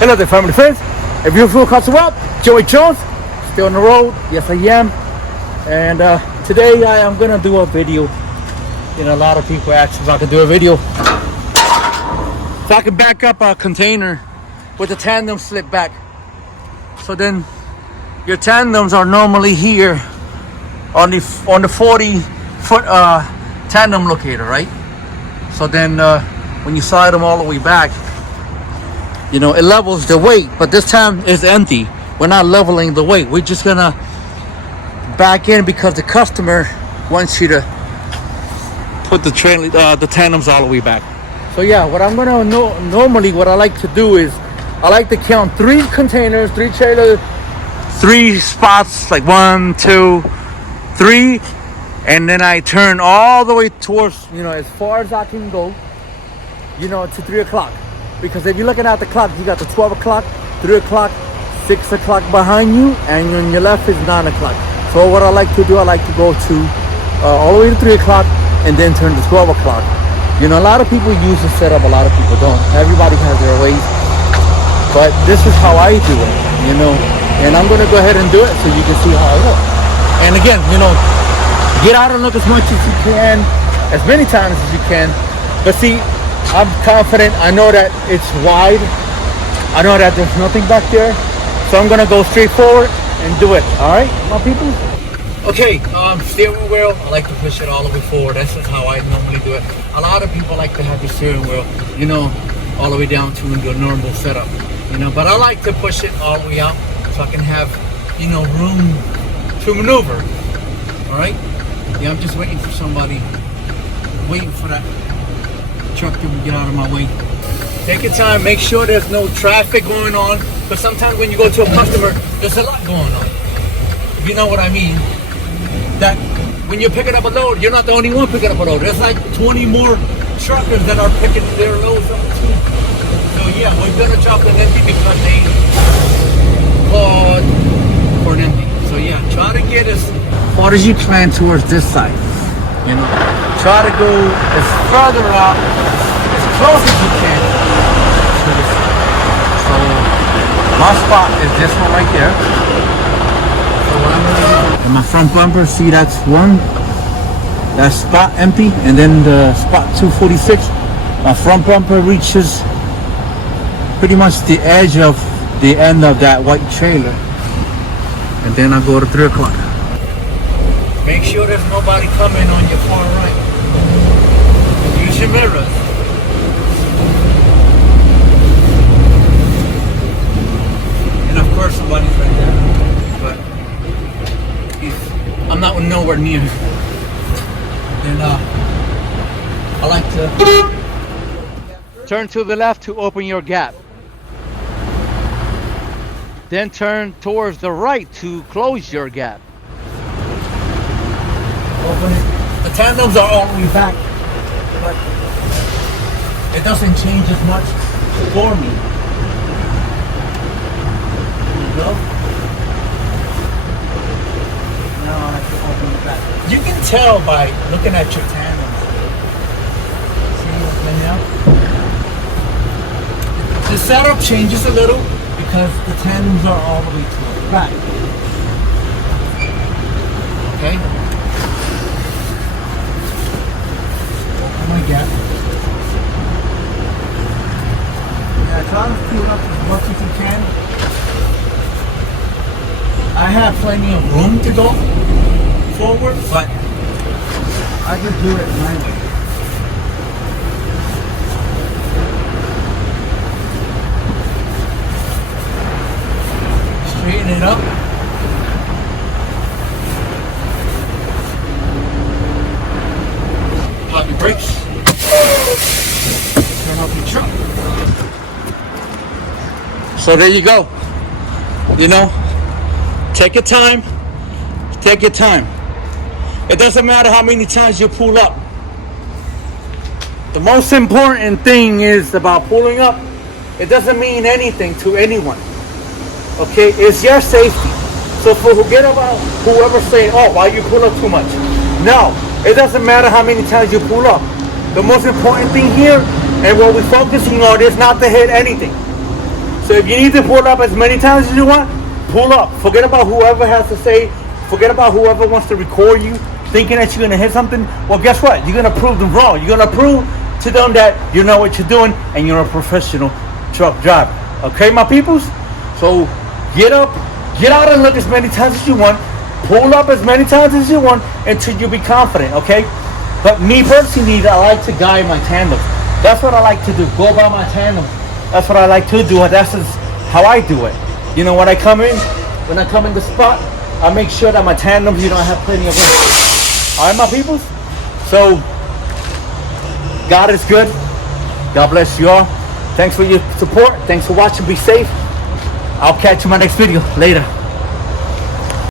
Hello there, family friends. If you're full cuts up, Joey Jones, still on the road. Yes, I am. And today I am gonna do a video. You know, a lot of people ask if I can do a video. If I can back up a container with the tandem slip back. So then your tandems are normally here on the 40-foot tandem locator, right? So then when you slide them all the way back, you know, it levels the weight, but this time it's empty. We're not leveling the weight. We're just gonna back in because the customer wants you to put the tandems all the way back. So yeah, what I'm gonna normally what I like to do is I like to count 3 containers, 3 trailers, 3 spots, like 1, 2, 3, and then I turn all the way towards, you know, as far as I can go, you know, to 3 o'clock. Because if you're looking at the clock, you got the 12 o'clock, 3 o'clock, 6 o'clock behind you, and on your left is 9 o'clock. So what I like to do, I like to go to all the way to 3 o'clock and then turn to 12 o'clock. You know, a lot of people use this setup, a lot of people don't. Everybody has their ways. But this is how I do it, you know. And I'm going to go ahead and do it so you can see how I work. And again, you know, get out and look as much as you can, as many times as you can. But see, I'm confident. I know that it's wide. I know that there's nothing back there. So I'm going to go straight forward and do it. All right, my people? Okay, steering wheel, I like to push it all the way forward. That's just how I normally do it. A lot of people like to have the steering wheel, you know, all the way down to your normal setup. You know, but I like to push it all the way out so I can have, you know, room to maneuver. All right? Yeah, I'm just waiting for somebody, waiting for that truck to get out of my way. Take your time, make sure there's no traffic going on, but sometimes when you go to a customer, there's a lot going on. If you know what I mean. That when you're picking up a load, you're not the only one picking up a load. There's like 20 more truckers that are picking their loads up too. So yeah, we're gonna drop an empty because they called for an empty. So yeah, try to get as far as you can towards this side. You know, try to go as further out, as close as you can to this side. So my spot is this one right there. So what I'm gonna do, in my front bumper, see that's one, that spot empty, and then the spot 246. My front bumper reaches pretty much the edge of the end of that white trailer, and then I go to 3 o'clock. Make sure there's nobody coming on your far right. Use your mirrors. And of course somebody's right there, but I'm not nowhere near. And I like to turn to the left to open your gap. Then turn towards the right to close your gap. Open it. The tandems are all the way back, but it doesn't change as much for me. There you go. Now I have to open it back. You can tell by looking at your tandems. See open up. The setup changes a little because the tandems are all the way to the back. Okay. My gap. Yeah, try to fill up as much as you can. I have plenty of room to go forward, but I just do it my way. Straighten it up. Pop your brakes. Turn off your truck. So there you go. You know, take your time. Take your time. It doesn't matter how many times you pull up. The most important thing is about pulling up. It doesn't mean anything to anyone. Okay, it's your safety. So forget about whoever's saying, oh, why you pull up too much. No, it doesn't matter how many times you pull up. The most important thing here and what we're focusing on is not to hit anything. So if you need to pull up as many times as you want, pull up. Forget about whoever has to say. Forget about whoever wants to record you, thinking that you're gonna hit something. Well, guess what? You're gonna prove them wrong. You're gonna prove to them that you know what you're doing and you're a professional truck driver. Okay, my peoples? So get up, get out and look as many times as you want. Pull up as many times as you want until you be confident, okay? But me personally, I like to guide my tandems. That's what I like to do. Go by my tandem. That's what I like to do. That's just how I do it. You know, when I come in the spot, I make sure that my tandems, I have plenty of room. All right, my peoples? So, God is good. God bless you all. Thanks for your support. Thanks for watching. Be safe. I'll catch you in my next video. Later.